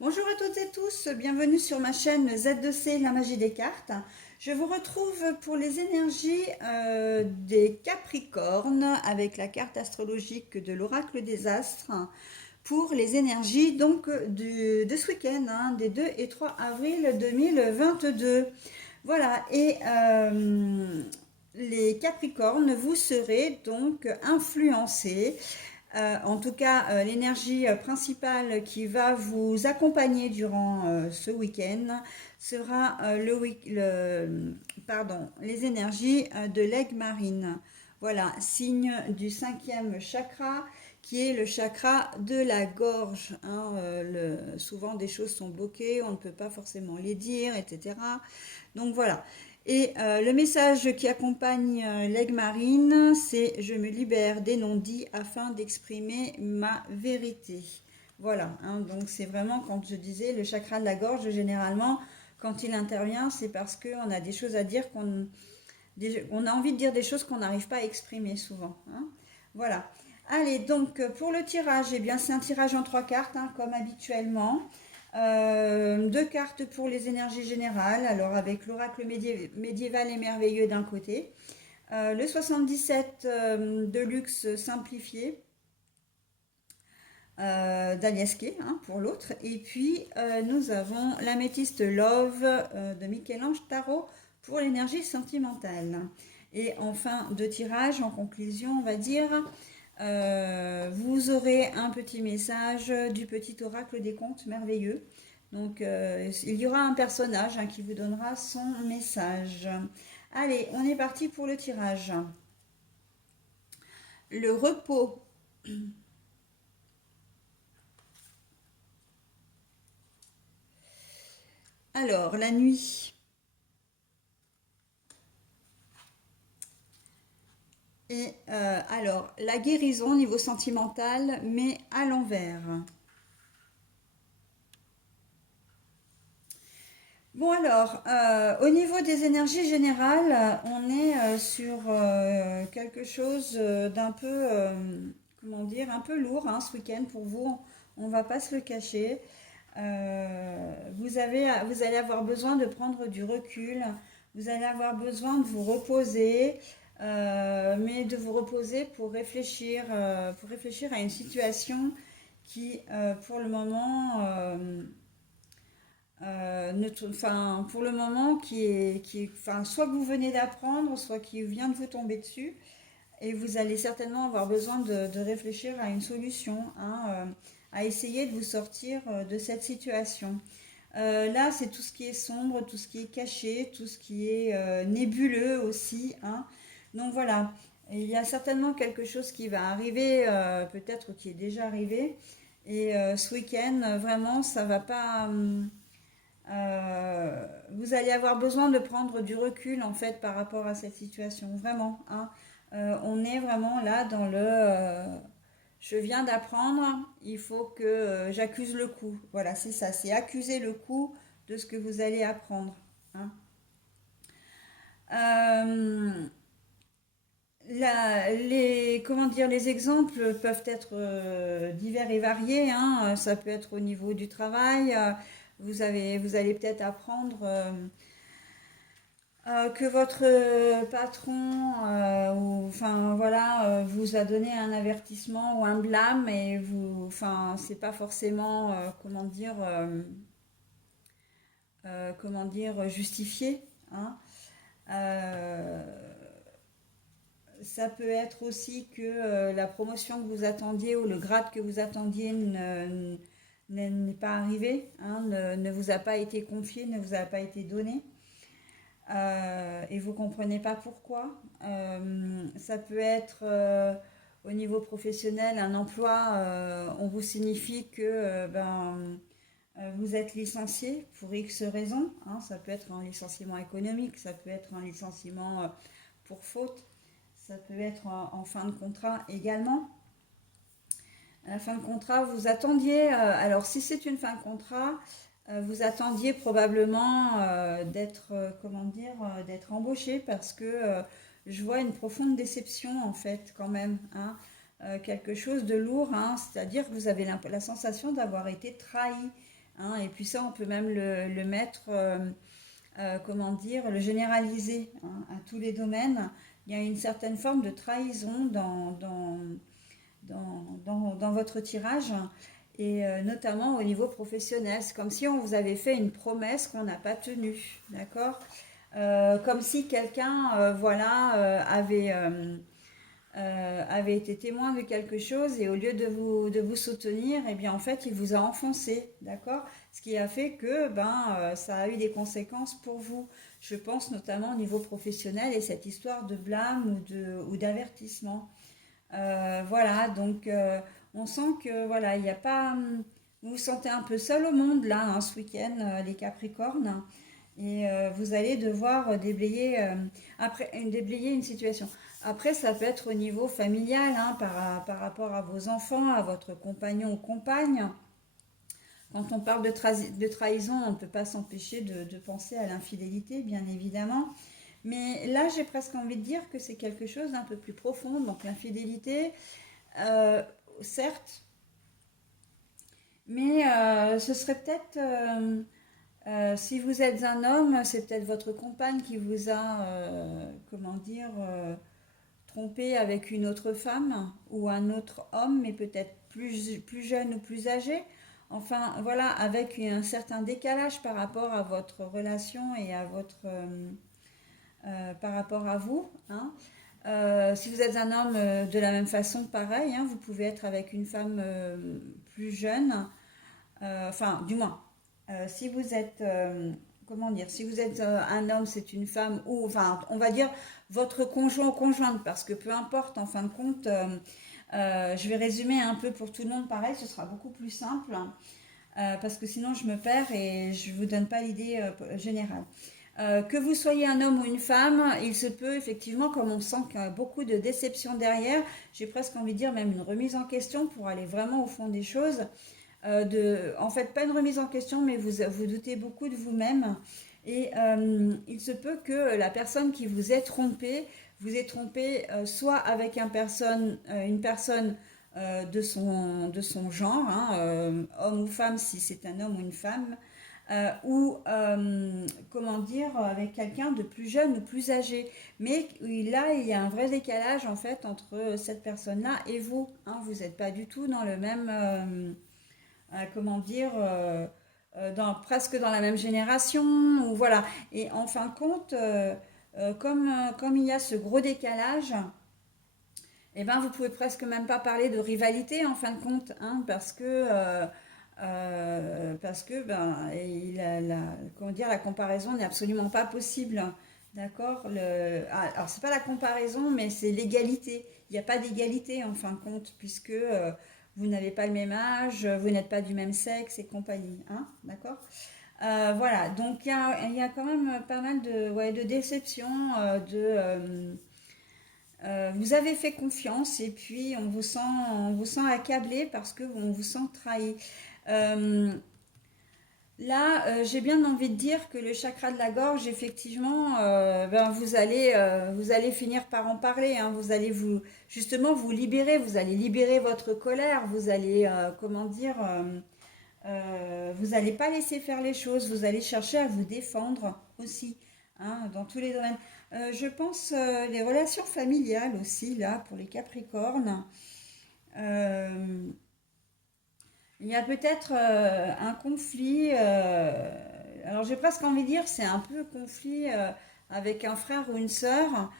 Bonjour à toutes et tous, bienvenue sur ma chaîne Z2C, la magie des cartes. Je vous retrouve pour les énergies des Capricornes avec la carte astrologique de l'oracle des astres pour les énergies donc de ce week-end, des 2 et 3 avril 2022. Voilà, et les Capricornes, vous serez donc influencés en tout cas, l'énergie principale qui va vous accompagner durant ce week-end sera les énergies de l'aigle marine. Voilà, signe du cinquième chakra qui est le chakra de la gorge. Souvent des choses sont bloquées, on ne peut pas forcément les dire, etc. Donc voilà. Et le message qui accompagne l'aigle marine, c'est je me libère des non-dits afin d'exprimer ma vérité. Voilà, donc c'est vraiment quand je disais le chakra de la gorge, généralement, quand il intervient, c'est parce qu'on a des choses à dire, on a envie de dire des choses qu'on n'arrive pas à exprimer souvent. Voilà. Allez, donc pour le tirage, eh bien c'est un tirage en trois cartes, comme habituellement. Deux cartes pour les énergies générales, alors avec l'oracle médiéval et merveilleux d'un côté, le 77 de luxe simplifié d'Aliasqué pour l'autre, et puis nous avons l'améthyste Love de Michel-Ange Tarot pour l'énergie sentimentale. Et en fin de tirage, en conclusion, on va dire, vous aurez un petit message du petit oracle des contes merveilleux. Donc, il y aura un personnage qui vous donnera son message. Allez, on est parti pour le tirage. Le repos. Alors, la nuit. Et alors, la guérison au niveau sentimental, mais à l'envers. Bon alors, au niveau des énergies générales, on est sur quelque chose d'un peu, comment dire, un peu lourd ce week-end pour vous. On va pas se le cacher. Vous allez avoir besoin de prendre du recul. Vous allez avoir besoin de vous reposer, mais de vous reposer pour réfléchir à une situation qui, pour le moment, enfin, pour le moment, enfin, soit que vous venez d'apprendre, soit qui vient de vous tomber dessus, et vous allez certainement avoir besoin de réfléchir à une solution, à essayer de vous sortir de cette situation. Là, c'est tout ce qui est sombre, tout ce qui est caché, tout ce qui est nébuleux aussi. Donc voilà, il y a certainement quelque chose qui va arriver, peut-être qui est déjà arrivé. Et ce week-end, vraiment, ça va pas. Vous allez avoir besoin de prendre du recul en fait par rapport à cette situation, vraiment. On est vraiment là dans le je viens d'apprendre, il faut que j'accuse le coup. Voilà, c'est ça, c'est accuser le coup de ce que vous allez apprendre. hein. Euh, comment dire, les exemples peuvent être divers et variés. Ça peut être au niveau du travail. Vous allez peut-être apprendre que votre patron, enfin voilà, vous a donné un avertissement ou un blâme et enfin, c'est pas forcément, comment dire, justifié. hein. Euh, Ça peut être aussi que la promotion que vous attendiez ou le grade que vous attendiez n'est pas arrivé, ne vous a pas été confié, ne vous a pas été donné. Et vous ne comprenez pas pourquoi. Ça peut être au niveau professionnel, un emploi, on vous signifie que vous êtes licencié pour X raisons. Ça peut être un licenciement économique, ça peut être un licenciement pour faute, ça peut être en fin de contrat également. À la fin de contrat, vous attendiez, alors si c'est une fin de contrat, vous attendiez probablement d'être, comment dire, d'être embauché parce que je vois une profonde déception en fait quand même. Quelque chose de lourd, c'est-à-dire que vous avez la sensation d'avoir été trahi. hein. Et puis ça, on peut même le mettre, comment dire, le généraliser, hein, à tous les domaines. Il y a une certaine forme de trahison dans votre tirage, et notamment au niveau professionnel. C'est comme si on vous avait fait une promesse qu'on n'a pas tenue, d'accord? Comme si quelqu'un, voilà, avait été témoin de quelque chose, et au lieu de vous soutenir, eh bien en fait il vous a enfoncé, d'accord? Ce qui a fait que ça a eu des conséquences pour vous. Je pense notamment au niveau professionnel et cette histoire de blâme ou d'avertissement. Voilà, donc on sent que voilà, il n'y a pas. Vous vous sentez un peu seul au monde là, hein, ce week-end, les Capricornes, et vous allez devoir déblayer une situation. Après, ça peut être au niveau familial, hein, par rapport à vos enfants, à votre compagnon ou compagne. Quand on parle de trahison, on ne peut pas s'empêcher de penser à l'infidélité, bien évidemment. Mais là, j'ai presque envie de dire que c'est quelque chose d'un peu plus profond. Donc l'infidélité, euh, certes, mais ce serait peut-être, si vous êtes un homme, c'est peut-être votre compagne qui vous a, comment dire, trompé avec une autre femme ou un autre homme, mais peut-être plus jeune ou plus âgé. Enfin, voilà, avec un certain décalage par rapport à votre relation et à par rapport à vous, hein. Si vous êtes un homme, de la même façon, pareil, hein, vous pouvez être avec une femme plus jeune. Enfin, du moins, si vous êtes, comment dire, si vous êtes un homme, c'est une femme, ou enfin, on va dire votre conjoint ou conjointe, parce que peu importe, en fin de compte, je vais résumer un peu pour tout le monde pareil, ce sera beaucoup plus simple, parce que sinon je me perds et je ne vous donne pas l'idée générale. Que vous soyez un homme ou une femme, il se peut effectivement, comme on sent qu'il y a beaucoup de déception derrière, j'ai presque envie de dire même une remise en question pour aller vraiment au fond des choses. En fait, pas une remise en question, mais vous doutez beaucoup de vous-même. Et il se peut que la personne qui vous ait trompé soit avec une personne de son genre, hein, homme ou femme si c'est un homme ou une femme, ou comment dire, avec quelqu'un de plus jeune ou plus âgé. Mais là, il y a un vrai décalage en fait entre cette personne-là et vous, hein. Vous n'êtes pas du tout dans le même, comment dire, presque dans la même génération, ou voilà. Et en fin de compte, comme il y a ce gros décalage, eh ben, vous pouvez presque même pas parler de rivalité en fin de compte, hein, parce que comment dire, la comparaison n'est absolument pas possible. D'accord. Alors, c'est pas la comparaison, mais c'est l'égalité. Il n'y a pas d'égalité en fin de compte, puisque vous n'avez pas le même âge, vous n'êtes pas du même sexe et compagnie. Hein, d'accord. Voilà, donc il y a quand même pas mal ouais, de déceptions, vous avez fait confiance et puis on vous sent accablé parce que on vous sent trahi. Euh, Là, j'ai bien envie de dire que le chakra de la gorge, effectivement, vous allez finir par en parler, hein. Vous allez justement vous libérer, vous allez libérer votre colère, vous allez, comment dire, vous n'allez pas laisser faire les choses, vous allez chercher à vous défendre aussi, hein, dans tous les domaines. Je pense les relations familiales aussi, là, pour les Capricornes. Euh, il y a peut-être un conflit, alors j'ai presque envie de dire, c'est un peu conflit avec un frère ou une sœur,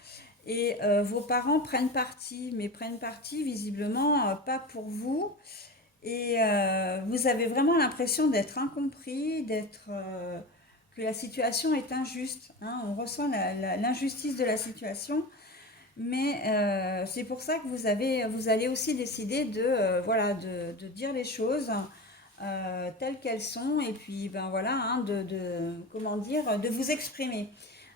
et vos parents prennent parti, mais prennent parti visiblement pas pour vous, et vous avez vraiment l'impression d'être incompris, que la situation est injuste, hein. On ressent l'injustice de la situation, mais c'est pour ça que vous allez aussi décider voilà, de dire les choses telles qu'elles sont, et puis ben voilà, hein, comment dire, de vous exprimer.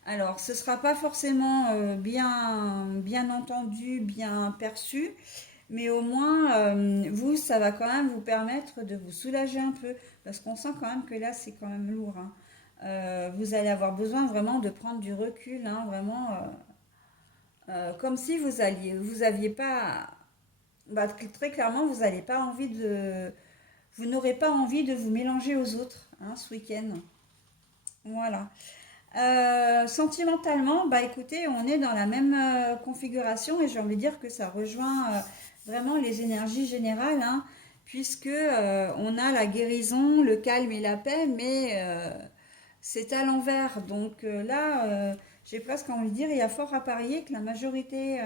Alors, ce ne sera pas forcément bien entendu, bien perçu, mais au moins, vous, ça va quand même vous permettre de vous soulager un peu, parce qu'on sent quand même que là, c'est quand même lourd, hein. Vous allez avoir besoin vraiment de prendre du recul, hein, vraiment, comme si vous aviez pas, très clairement, vous n'avez pas envie de, vous n'aurez pas envie de vous mélanger aux autres hein, ce week-end. Voilà. Sentimentalement, bah écoutez, on est dans la même configuration et j'ai envie de dire que ça rejoint vraiment les énergies générales, hein, puisque on a la guérison, le calme et la paix, mais c'est à l'envers. Donc là, j'ai presque envie de dire, il y a fort à parier que la majorité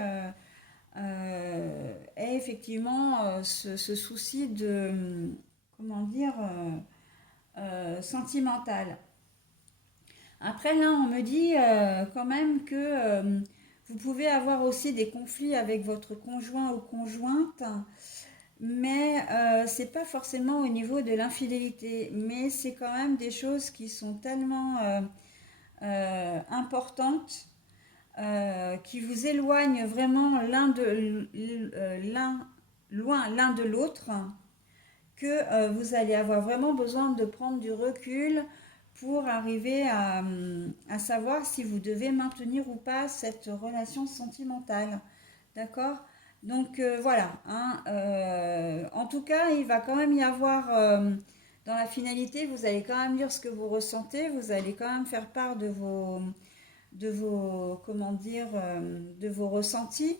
ait effectivement ce souci de, comment dire, sentimental. Après, là, on me dit quand même que vous pouvez avoir aussi des conflits avec votre conjoint ou conjointe, mais c'est pas forcément au niveau de l'infidélité, mais c'est quand même des choses qui sont tellement importantes, qui vous éloignent vraiment loin l'un de l'autre, que vous allez avoir vraiment besoin de prendre du recul pour arriver à savoir si vous devez maintenir ou pas cette relation sentimentale. D'accord? Donc voilà. Hein, en tout cas, il va quand même y avoir, dans la finalité, vous allez quand même dire ce que vous ressentez, vous allez quand même faire part comment dire, de vos ressentis.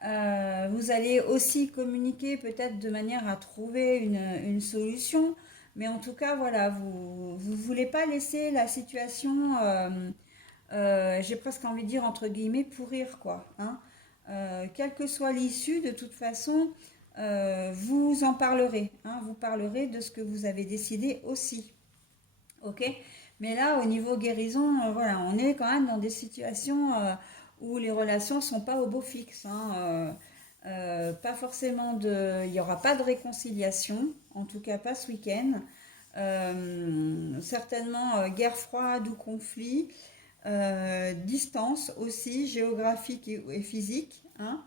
Vous allez aussi communiquer peut-être de manière à trouver une solution, mais en tout cas, voilà, vous ne voulez pas laisser la situation, j'ai presque envie de dire entre guillemets, pourrir, quoi. Hein. Quelle que soit l'issue, de toute façon, vous en parlerez. Hein, vous parlerez de ce que vous avez décidé aussi. Ok? Mais là, au niveau guérison, voilà, on est quand même dans des situations où les relations sont pas au beau fixe. Hein, pas forcément il n'y aura pas de réconciliation, en tout cas pas ce week-end. Certainement guerre froide ou conflit, distance aussi géographique et physique. Hein.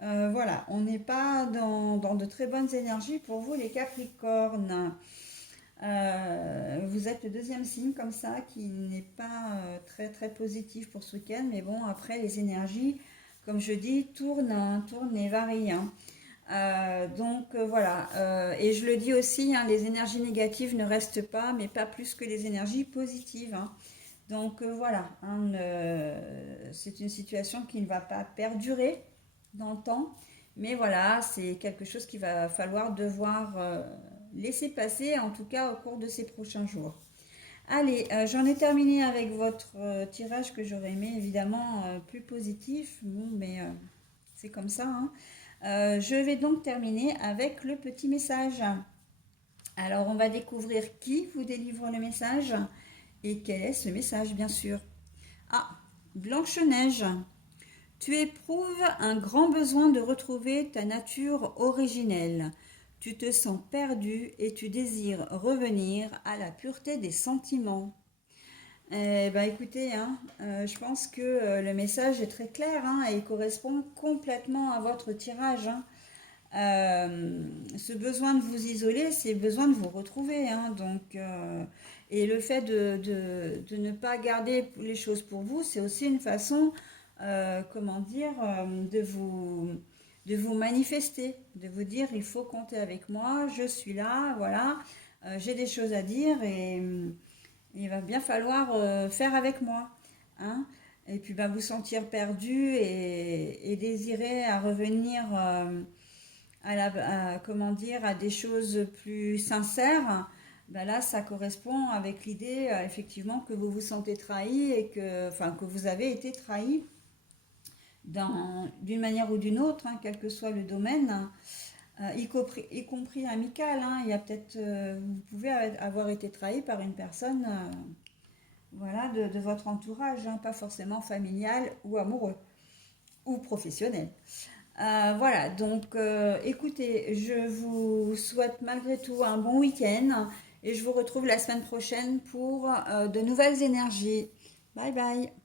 Voilà, on n'est pas dans de très bonnes énergies pour vous les Capricornes. Vous êtes le deuxième signe comme ça qui n'est pas très très positif pour ce week-end, mais bon, après les énergies, comme je dis, tournent, hein, tournent et varient. Hein. Donc voilà, et je le dis aussi, hein, les énergies négatives ne restent pas, mais pas plus que les énergies positives. Hein. Donc voilà, hein, c'est une situation qui ne va pas perdurer dans le temps, mais voilà, c'est quelque chose qu'il va falloir devoir laisser passer, en tout cas au cours de ces prochains jours. Allez, j'en ai terminé avec votre tirage que j'aurais aimé évidemment plus positif, bon, mais c'est comme ça. Hein. Je vais donc terminer avec le petit message. Alors, on va découvrir qui vous délivre le message et quel est ce message, bien sûr. Ah, Blanche-Neige, tu éprouves un grand besoin de retrouver ta nature originelle. Tu te sens perdu et tu désires revenir à la pureté des sentiments. Eh ben écoutez, hein, je pense que le message est très clair hein, et il correspond complètement à votre tirage. Hein. Ce besoin de vous isoler, c'est le besoin de vous retrouver. Hein, donc, et le fait de ne pas garder les choses pour vous, c'est aussi une façon, comment dire, de vous manifester, de vous dire il faut compter avec moi, je suis là, voilà, j'ai des choses à dire et il va bien falloir faire avec moi. Hein. Et puis bah, vous sentir perdu et désirer à revenir comment dire, à des choses plus sincères. Ben là, ça correspond avec l'idée effectivement que vous vous sentez trahi et que vous avez été trahi d'une manière ou d'une autre, hein, quel que soit le domaine, y compris amical. Hein. Il y a peut-être, vous pouvez avoir été trahi par une personne voilà, de votre entourage, hein, pas forcément familial ou amoureux ou professionnel. Voilà, donc écoutez, je vous souhaite malgré tout un bon week-end et je vous retrouve la semaine prochaine pour de nouvelles énergies. Bye bye.